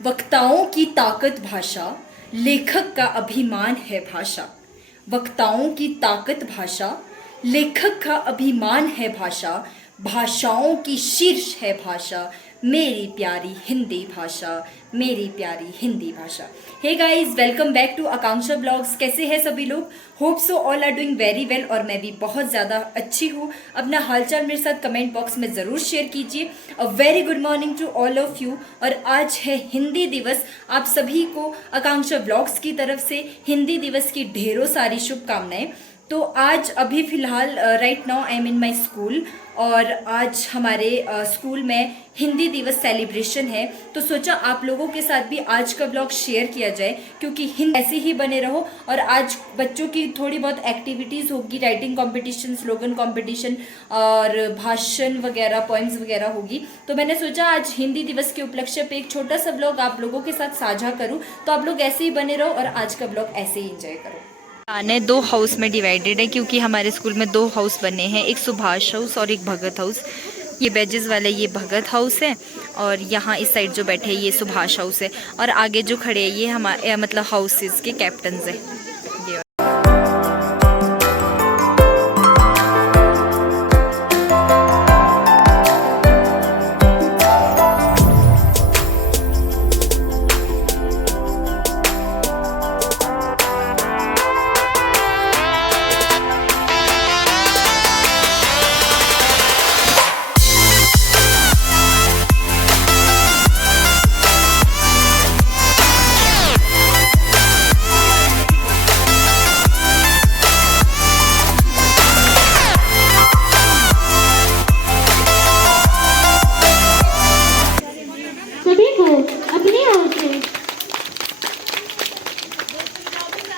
वक्ताओं की ताकत भाषा, लेखक का अभिमान है भाषा। वक्ताओं की ताकत भाषा, लेखक का अभिमान है भाषा। भाषाओं की शीर्ष है भाषा, मेरी प्यारी हिंदी भाषा, मेरी प्यारी हिंदी भाषा। Hey guys, welcome back to Akanksha blogs. कैसे हैं सभी लोग? Hope so all are doing very well. और मैं भी बहुत ज़्यादा अच्छी हूँ। अपना हालचाल मेरे साथ कमेंट बॉक्स में ज़रूर शेयर कीजिए। A very good morning to all of you. और आज है हिंदी दिवस। आप सभी को आकांक्षा ब्लॉग्स की तरफ से हिंदी दिवस की ढेरों सारी शुभकामनाएं। तो आज अभी फ़िलहाल right now I am in my school, और आज हमारे स्कूल में हिंदी दिवस सेलिब्रेशन है। तो सोचा आप लोगों के साथ भी आज का ब्लॉग शेयर किया जाए, क्योंकि हिंदी ऐसे ही बने रहो। और आज बच्चों की थोड़ी बहुत एक्टिविटीज़ होगी, राइटिंग कंपटीशन, स्लोगन कंपटीशन और भाषण वगैरह, पोएम्स वगैरह होगी। तो मैंने सोचा आज हिंदी दिवस के उपलक्ष्य पे एक छोटा सा ब्लॉग आप लोगों के साथ साझा करूँ। तो आप लोग ऐसे ही बने रहो और आज का ब्लॉग ऐसे ही एंजॉय करो। आने दो हाउस में डिवाइडेड है, क्योंकि हमारे स्कूल में दो हाउस बने हैं, एक सुभाष हाउस और एक भगत हाउस। ये बेजेस वाले ये भगत हाउस है, और यहाँ इस साइड जो बैठे हैं ये सुभाष हाउस है, और आगे जो खड़े हैं ये हमारे मतलब हाउसेस के कैप्टन्स है ये।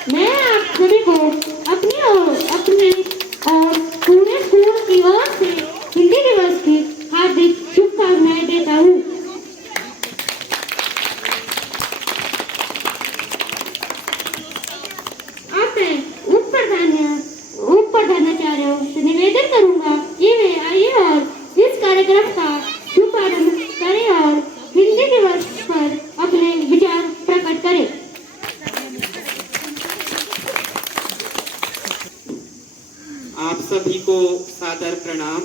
मैं आप सभी को अपनी और अपने और पूरे स्कूल की ओर से हिंदी दिवस की हार्दिक शुभकामनाएं देता हूँ। अब मैं उप प्रधानाचार्यों से निवेदन करूंगा कि वे आइए और इस कार्यक्रम का शुभारंभ करें और हिंदी दिवस पर अपने विचार प्रकट करें। आप सभी को सादर प्रणाम।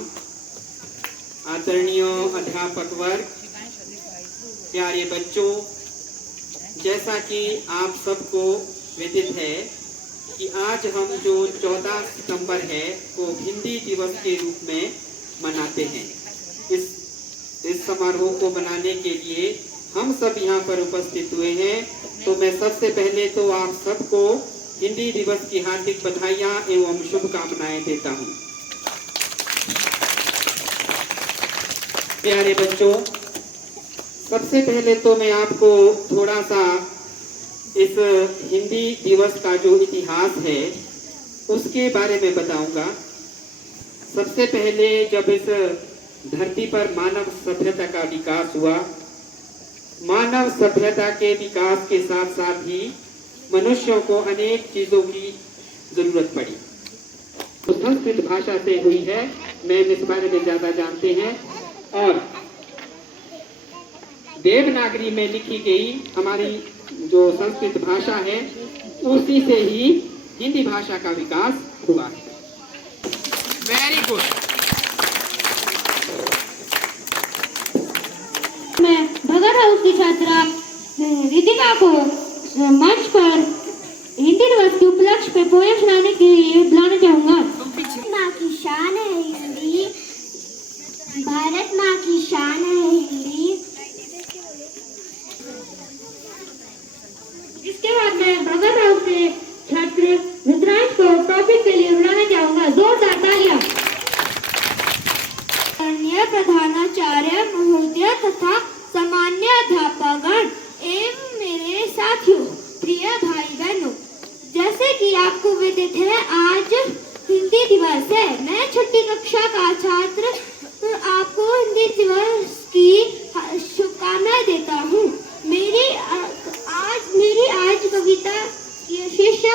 आदरणीय अध्यापक वर्ग, प्यारे बच्चों, जैसा कि आप सबको विदित है कि आज हम जो 14 सितंबर है वो हिंदी दिवस के रूप में मनाते हैं। इस समारोह को मनाने के लिए हम सब यहाँ पर उपस्थित हुए हैं। तो मैं सबसे पहले तो आप सबको हिंदी दिवस की हार्दिक बधाइयाँ एवं शुभकामनाएं देता हूँ। प्यारे बच्चों, सबसे पहले तो मैं आपको थोड़ा सा इस हिंदी दिवस का जो इतिहास है उसके बारे में बताऊंगा। सबसे पहले जब इस धरती पर मानव सभ्यता का विकास हुआ, मानव सभ्यता के विकास के साथ साथ ही मनुष्यों को अनेक चीजों की जरूरत पड़ी। तो संस्कृत भाषा से हुई है, मैम इस बारे में ज्यादा जानते हैं। और देवनागरी में लिखी गई हमारी जो संस्कृत भाषा है उसी से ही हिंदी भाषा का विकास हुआ है। Very good. मैं भगत हाउस की छात्रा रितिका को मंच पर हिंदी दिवस के उपलक्ष्य पे पोएम सुनाने के लिए बुलाना चाहूंगा। माँ की शान है हिंदी, भारत माँ की शान है हिंदी। इसके बाद मैं भगत हाउस के छात्र रुद्रांश को टॉपिक के लिए बुलाना चाहूंगा। जोरदार तालियां। माननीय प्रधानाचार्य महोदय तथा सामान्य अध्यापकगण एवं मेरे साथियों, प्रिय भाई बहनों, जैसे कि आपको विदित है आज हिंदी दिवस है। मैं छठी कक्षा का छात्र आपको हिंदी दिवस की शुभकामनाएं देता हूँ। मेरी आज कविता की शीर्षक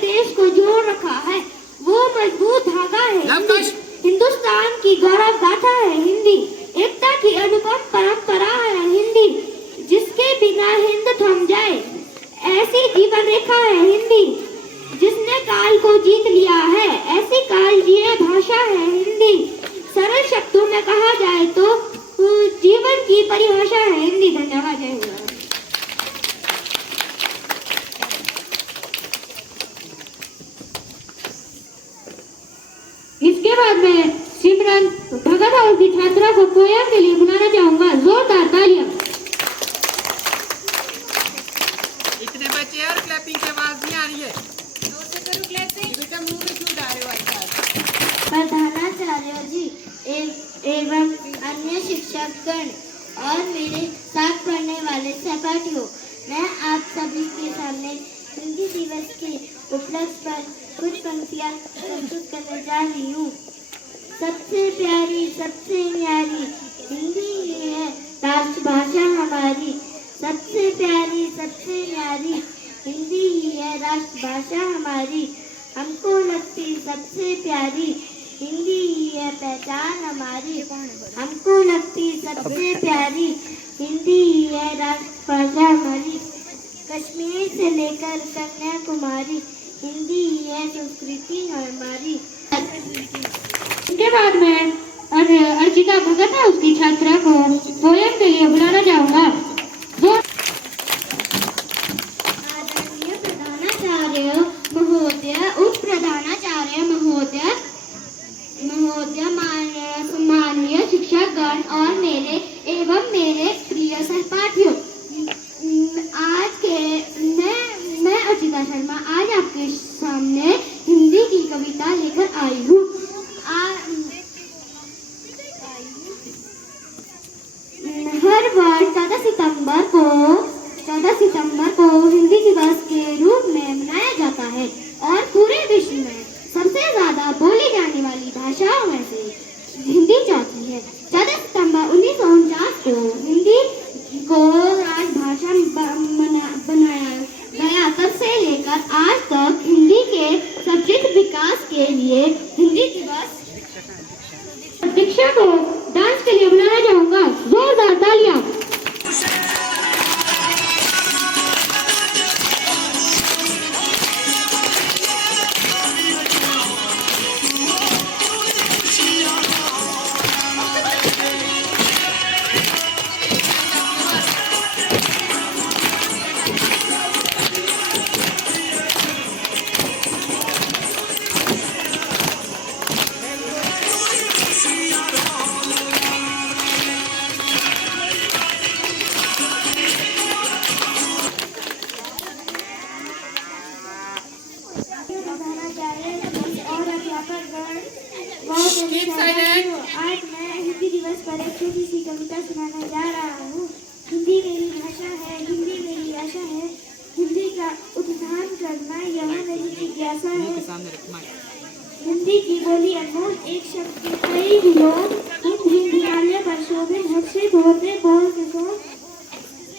देश को जोड़ रखा है वो मजबूत धागा है हिंदी। हिंदुस्तान की गौरव गाथा है हिंदी, एकता की अनुपम परंपरा है हिंदी, जिसके बिना हिंद थम जाए ऐसी जीवन रेखा है हिंदी, जिसने काल को जीत लिया है ऐसी काल जीए भाषा है हिंदी। सरल शब्दों में कहा जाए तो जीवन की परिभाषा है हिंदी। धन्यवाद। जय हिंद। इसके बाद मैं सिमरन भगत हाउस की छात्रा को पोयम के लिए बुलाना चाहूंगा। जोरदार तालियां। इतने बच्चे और क्लैपिंग की आवाज नहीं आ रही है। जोर से करो क्लैपिंग। बेटा मुंह में क्यों डाल रहे हो आजकल? प्रधानाचार्य जी एवं अन्य शिक्षकगण और मेरे साथ पढ़ने वाले सहपाठियों, मैं आप सभी के सामने हिंदी दिवस के उपलक्ष्य पर कुछ पंक्तियां प्रस्तुत करने जा रही हूँ। सबसे प्यारी सबसे न्यारी हिंदी ही है राष्ट्रभाषा हमारी। सबसे प्यारी सबसे न्यारी हिंदी ही है राष्ट्रभाषा हमारी। हमको लगती सबसे प्यारी हिंदी ही है पहचान हमारी। हमको लगती सबसे प्यारी हिंदी ही है राष्ट्रभाषा हमारी। कश्मीर से लेकर कन्याकुमारी हिंदी ही है संस्कृति हमारी। इसके बाद मैं अर्चिता भगत है उसकी छात्रा को पोयम के लिए बुलाना चाहूंगा। आदरणीय प्रधानाचार्य महोदय, उप प्रधानाचार्य महोदय, माननीय शिक्षकगण और मेरे प्रिय सहपाठियों, मैं अर्चिता शर्मा आज आपके सामने हिंदी की कविता लेकर आई हूँ। हर वर्ष 14 सितंबर को हिंदी दिवस के रूप में मनाया जाता है और पूरे विश्व में सबसे ज्यादा बोली जाने वाली भाषाओं में से हिंदी चौथी है। 14 सितंबर 1949 को हिंदी को राजभाषा बनाया गया। तब से लेकर आज तक हिंदी के समुचित विकास के लिए हिंदी दिवस। दीक्षा को डांस के लिए बुलाना चाहूंगा। जोरदार तालियां। आज मैं हिंदी दिवस पर एक छोटी सी कविता सुनाने जा रहा हूँ। हिंदी मेरी भाषा है, हिंदी मेरी आशा है, हिंदी का उत्थान करना यह मेरी जिज्ञासा है। हिंदी की बोली अनमोल एक शब्द के कई विलोम, हिंदी आने पर शोभे हर्षित होते बोल के सो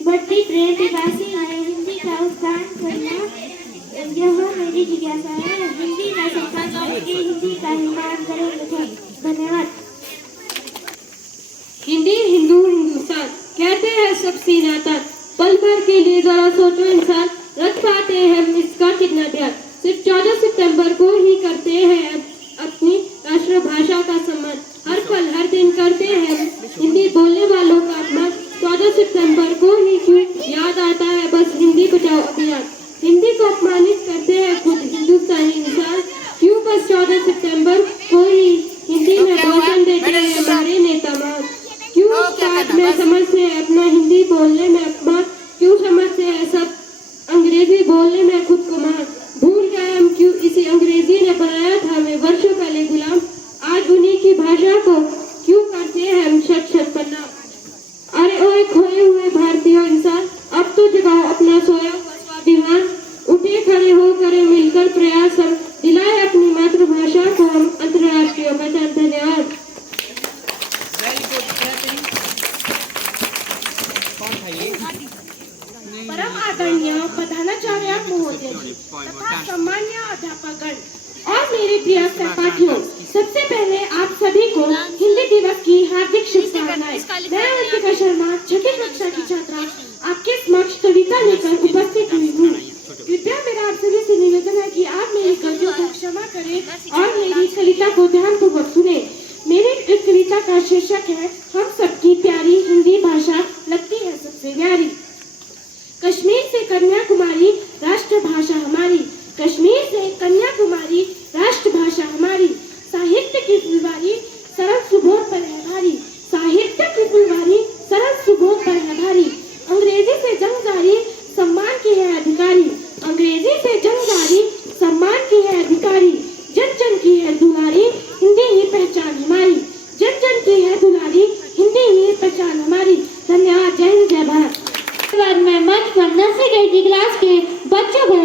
बढ़ती प्रेम पिपासी है। हिंदी का उत्थान करना यह मेरी जिज्ञासा है। हिंदी में सबका करेंगे, हिंदी का निर्माण करेंगे। धन्यवाद। हिंदी हिंदू हिंदुस्तान कहते हैं सबसे नाता, पल भर के लिए जरा सोचो इंसान, रख पाते हैं इसका कितना प्यार। सिर्फ 14 सितंबर को ही करते हैं अपनी राष्ट्रभाषा का सम्मान। हर पल हर दिन करते हैं हिंदी बोलने वालों का अपमान। 14 सितंबर को ही क्यों याद आता है बस हिंदी बचाओ अभियान। हिंदी को अपमानित करते हैं खुद हिंदुस्तानी इंसान, क्यों बस 14 सितंबर को ही हिंदी में भाषण देते हैं हमारे नेता मान। क्यों बात में समझते हैं अपना हिंदी बोलने में अपमान, क्यों समझते हैं सब अंग्रेजी बोलने में खुद को मान। भूल गए हम अध्यापकगण और मेरे प्रिय सहपाठियों, सबसे पहले आप सभी को हिंदी दिवस की हार्दिक शुभकामनाएं। मैं अंकिता शर्मा, छठी कक्षा की छात्रा, आपके समक्ष कविता लेकर उपस्थित हुई हूँ। कृपया मेरा आप सभी से निवेदन है कि आप मेरी गलतियों को क्षमा करें और मेरी कविता को ध्यानपूर्वक सुने। मेरी इस कविता का शीर्षक है हम सबकी प्यारी हिंदी भाषा लगती है सबसे प्यारी। कश्मीर से कन्याकुमारी राष्ट्रभाषा हमारी, कश्मीर से कन्याकुमारी राष्ट्रभाषा हमारी। साहित्य की फुलवारी सरल सुबोध पर है भारी, साहित्य की फुलवारी सरल सुबोध पर है भारी। अंग्रेजी से जंग जारी सम्मान की है अधिकारी, अंग्रेजी से जंग जारी सम्मान की है अधिकारी। जन जन की है दुलारी हिंदी ही पहचान हमारी, जन जन की है दुलारी हिंदी ही पहचान हमारी। धन्यवाद। जय हिंद, जय भारत। मैं मंच पर नर्सरी ग्रेड क्लास के बच्चों को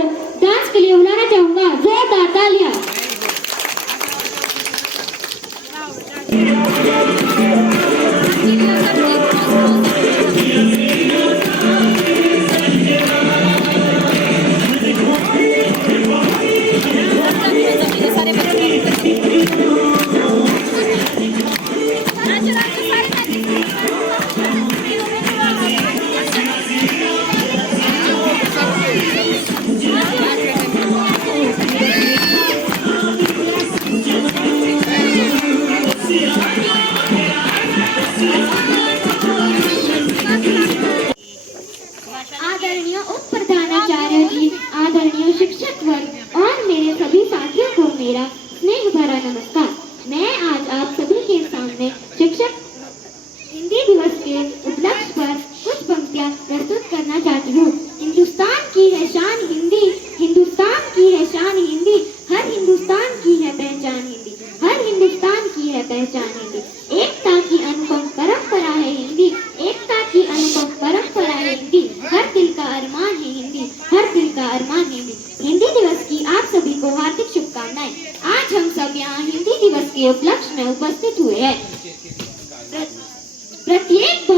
डांस के लिए बुलाना चाहूंगा। जोरदार तालियां। आदरणीय उप प्रधानाचार्य जी, आदरणीय शिक्षक वर्ग और मेरे सभी साथियों को मेरा स्नेह भरा नमस्कार। मैं आज आप सभी के सामने शिक्षक हिंदी दिवस के उपलक्ष्य पर कुछ पंक्तियां प्रस्तुत करना चाहती हूँ। हिंदुस्तान की है शान हिंदी, हिंदुस्तान की है शान हिंदी, हर हिंदुस्तान की है पहचान हिंदी, हर हिंदुस्तान की है पहचान हिंदी। एकता की अनुपम परंपरा है हिंदी, एकता की अनुपम परंपरा है हिंदी, हर दिल का अरमान है हिंदी, हर दिल का अरमान है हिंदी। हिंदी दिवस की आप सभी को हार्दिक शुभकामनाएं। आज हम सब यहाँ हिंदी दिवस के उपलक्ष्य में उपस्थित हुए हैं। प्रत्येक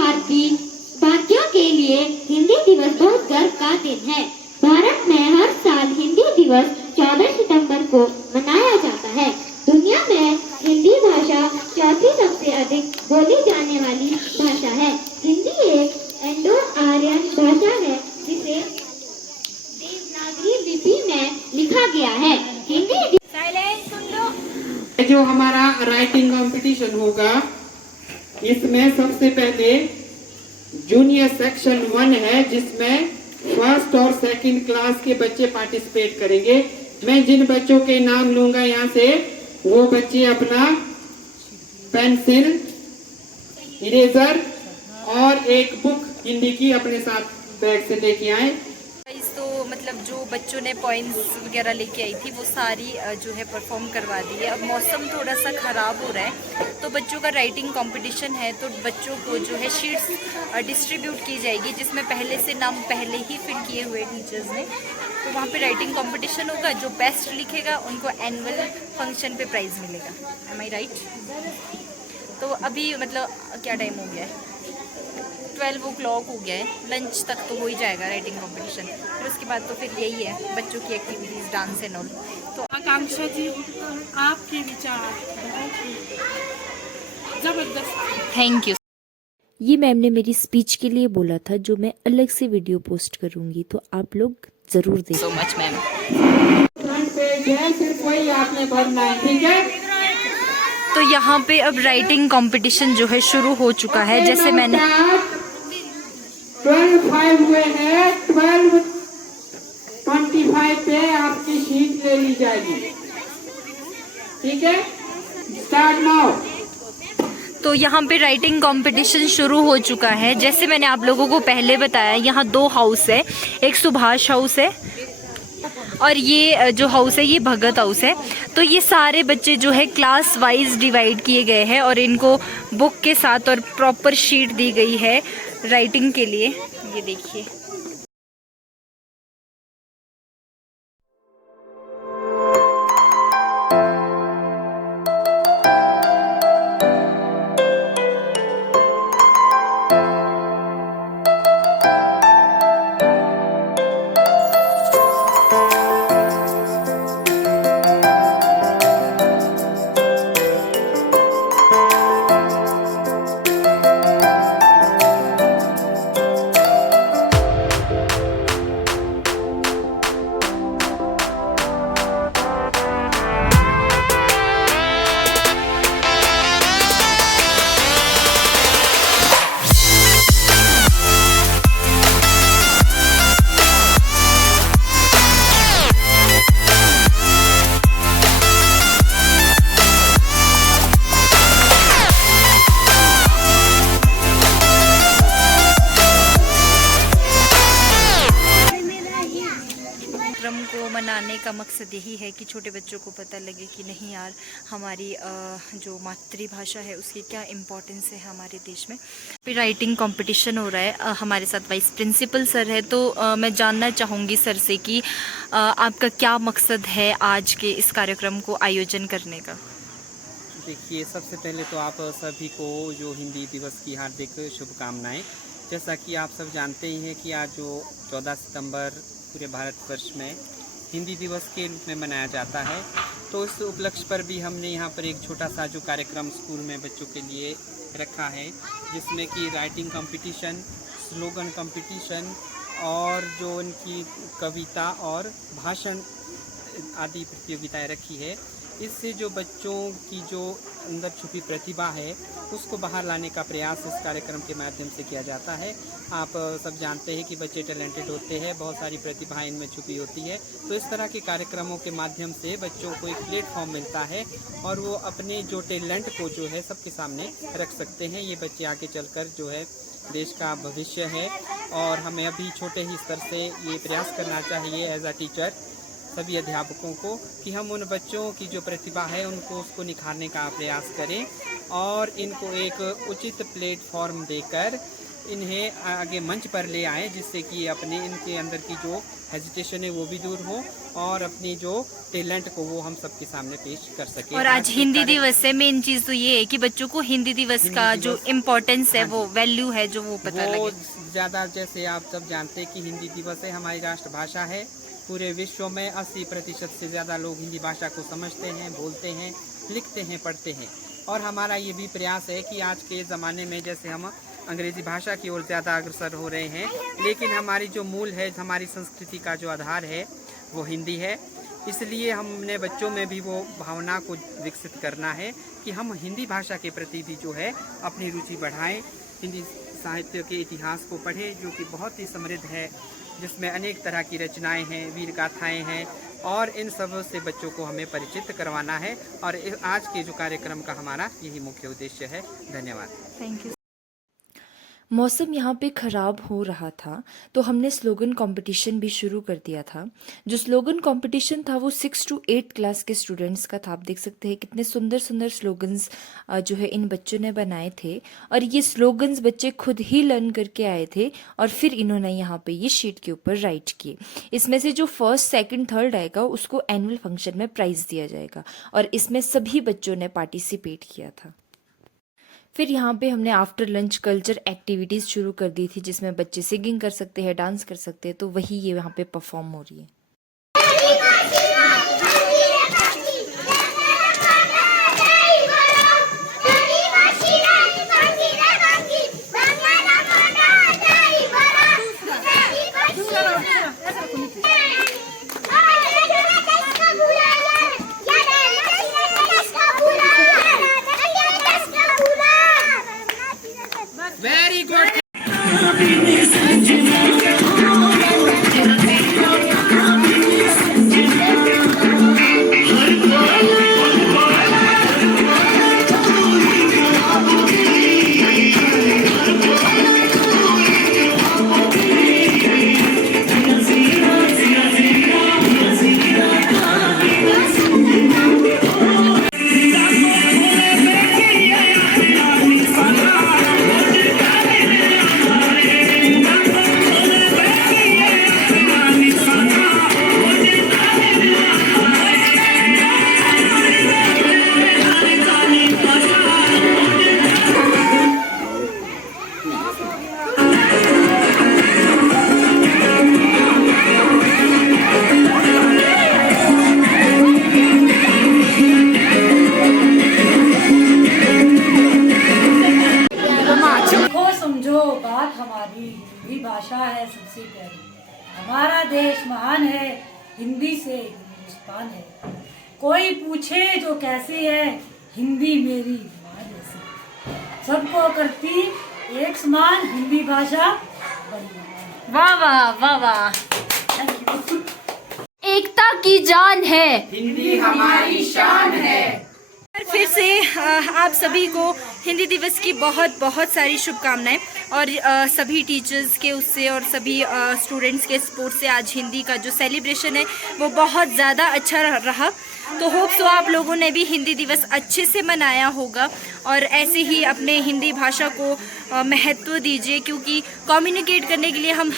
भारतीयों के लिए हिंदी दिवस बहुत गर्व का दिन है। भारत में हर साल हिंदी दिवस 14 सितंबर को मनाया जाता है। दुनिया में हिंदी भाषा चौथी सबसे अधिक बोली जाने वाली भाषा है। हिंदी एक इंडो आर्यन भाषा है जिसे देवनागरी लिपि में लिखा गया है। हिंदी जो हमारा राइटिंग कंपटीशन होगा, इसमें सबसे पहले जूनियर सेक्शन 1 है जिसमें फर्स्ट और सेकंड क्लास के बच्चे पार्टिसिपेट करेंगे। मैं जिन बच्चों के नाम लूंगा यहाँ से, वो बच्चे अपना पेंसिल, इरेजर और एक बुक हिंदी की अपने साथ बैग से लेके आए। तो मतलब जो बच्चों ने पॉइंट्स वगैरह लेके आई थी वो सारी जो है परफॉर्म करवा दी है। अब मौसम थोड़ा सा ख़राब हो रहा है तो बच्चों का राइटिंग कंपटीशन है, तो बच्चों को जो है शीट्स डिस्ट्रीब्यूट की जाएगी जिसमें पहले से नाम पहले ही फिल किए हुए टीचर्स ने। तो वहाँ पे राइटिंग कंपटीशन होगा, जो बेस्ट लिखेगा उनको एनुअल फंक्शन पे प्राइज़ मिलेगा। एम आई राइट? तो अभी मतलब क्या टाइम हो गया है? 12 o'clock हो गया है। लंच तक तो हो ही जाएगा राइटिंग कंपटीशन, फिर उसके बाद तो फिर यही है बच्चों की एक्टिविटीज़, डांस एंड ऑल। तो आकांक्षा जी, आपके विचार बहुत ही जबरदस्त। Thank you. ये मैम ने मेरी स्पीच के लिए बोला था, जो मैं अलग से वीडियो पोस्ट करूंगी, तो आप लोग ज़रूर देखें। So much ma'am. Front page है, सिर्फ वही आपने भरना है, ठीक है? तो यहाँ पे अब राइटिंग कंपटीशन जो है शुरू हो चुका है। जैसे मैंने 12-5 हुए हैं, 12-25 पे आपकी शीट ले ली जाएगी, ठीक है? Start now. तो यहाँ पे राइटिंग कंपटीशन शुरू हो चुका है। जैसे मैंने आप लोगों को पहले बताया, यहाँ 2 हाउस है, एक सुभाष हाउस है और ये जो हाउस है ये भगत हाउस है। तो ये सारे बच्चे जो है क्लास वाइज डिवाइड किए गए हैं और इनको बुक के साथ और प्रॉपर शीट दी गई है राइटिंग के लिए। ये देखिए। इसका मकसद यही है कि छोटे बच्चों को पता लगे कि नहीं यार, हमारी जो मातृभाषा है उसकी क्या इम्पोर्टेंस है हमारे देश में। फिर राइटिंग कंपटीशन हो रहा है, हमारे साथ वाइस प्रिंसिपल सर है, तो मैं जानना चाहूँगी सर से कि आपका क्या मकसद है आज के इस कार्यक्रम को आयोजन करने का। देखिए, सबसे पहले तो आप सभी को जो हिंदी दिवस की हार्दिक शुभकामनाएं। जैसा कि आप सब जानते ही हैं कि आज जो 14 सितंबर पूरे भारतवर्ष में हिंदी दिवस के रूप में मनाया जाता है, तो इस उपलक्ष्य पर भी हमने यहाँ पर एक छोटा सा जो कार्यक्रम स्कूल में बच्चों के लिए रखा है, जिसमें कि राइटिंग कंपटीशन, स्लोगन कंपटीशन और जो उनकी कविता और भाषण आदि प्रतियोगिताएं रखी है। इससे जो बच्चों की जो अंदर छुपी प्रतिभा है उसको बाहर लाने का प्रयास इस कार्यक्रम के माध्यम से किया जाता है। आप सब जानते हैं कि बच्चे टैलेंटेड होते हैं, बहुत सारी प्रतिभाएं इनमें छुपी होती है, तो इस तरह के कार्यक्रमों के माध्यम से बच्चों को एक प्लेटफॉर्म मिलता है और वो अपने जो टैलेंट को जो है सबके सामने रख सकते हैं। ये बच्चे आगे चलकर जो है देश का भविष्य है और हमें अभी छोटे ही स्तर से ये प्रयास करना चाहिए एज अ टीचर सभी अध्यापकों को कि हम उन बच्चों की जो प्रतिभा है उनको उसको निखारने का प्रयास करें और इनको एक उचित प्लेटफॉर्म देकर इन्हें आगे मंच पर ले आएं, जिससे कि अपने इनके अंदर की जो हेजिटेशन है वो भी दूर हो और अपनी जो टैलेंट को वो हम सबके सामने पेश कर सकें। और आज हिंदी दिवस है, मेन चीज़ तो ये है कि बच्चों को हिंदी दिवस का जो इम्पोर्टेंस है, वो वैल्यू है, जो वो पता लगे। ज़्यादा जैसे आप सब जानते हैं कि हिंदी दिवस है, हमारी राष्ट्रभाषा है। पूरे विश्व में 80% से ज़्यादा लोग हिंदी भाषा को समझते हैं, बोलते हैं, लिखते हैं, पढ़ते हैं। और हमारा ये भी प्रयास है कि आज के ज़माने में जैसे हम अंग्रेज़ी भाषा की ओर ज़्यादा अग्रसर हो रहे हैं, लेकिन हमारी जो मूल है, हमारी संस्कृति का जो आधार है वो हिंदी है। इसलिए हमने बच्चों में भी वो भावना को विकसित करना है कि हम हिंदी भाषा के प्रति भी जो है अपनी रुचि बढ़ाएं, हिंदी साहित्य के इतिहास को पढ़ें जो कि बहुत ही समृद्ध है, जिसमें अनेक तरह की रचनाएं हैं, वीर गाथाएं हैं और इन सब से बच्चों को हमें परिचित करवाना है। और आज के जो कार्यक्रम का हमारा यही मुख्य उद्देश्य है। धन्यवाद। Thank you. मौसम यहाँ पे ख़राब हो रहा था तो हमने स्लोगन कंपटीशन भी शुरू कर दिया था। जो स्लोगन कंपटीशन था वो 6 to 8 क्लास के स्टूडेंट्स का था। आप देख सकते हैं कितने सुंदर सुंदर स्लोगन्स जो है इन बच्चों ने बनाए थे और ये स्लोगन्स बच्चे खुद ही लर्न करके आए थे और फिर इन्होंने यहाँ पे ये शीट के ऊपर राइट किए। इसमें से जो फर्स्ट, सेकंड, थर्ड आएगा उसको एनुअल फंक्शन में प्राइज़ दिया जाएगा और इसमें सभी बच्चों ने पार्टिसिपेट किया था। फिर यहाँ पे हमने आफ्टर लंच कल्चर एक्टिविटीज़ शुरू कर दी थी, जिसमें बच्चे सिंगिंग कर सकते हैं, डांस कर सकते हैं, तो वही ये यहाँ पे परफॉर्म हो रही है। Very good. हिंदी भाषा है सबसे प्यारी। हमारा देश महान है, हिंदी से हिंदुस्तान है। कोई पूछे जो कैसी है, हिंदी मेरी माँ जैसी। सबको करती एक समान, हिंदी भाषा बलिदान। वाह वाह वाह वाह। एकता की जान है, हिंदी हमारी शान है। फिर से आप सभी को हिंदी दिवस की बहुत बहुत सारी शुभकामनाएं। और सभी टीचर्स के उससे और सभी स्टूडेंट्स के सपोर्ट से आज हिंदी का जो सेलिब्रेशन है वो बहुत ज़्यादा अच्छा रहा। तो होप सो आप लोगों ने भी हिंदी दिवस अच्छे से मनाया होगा और ऐसे ही अपने हिंदी भाषा को महत्व दीजिए, क्योंकि कम्युनिकेट करने के लिए हम हर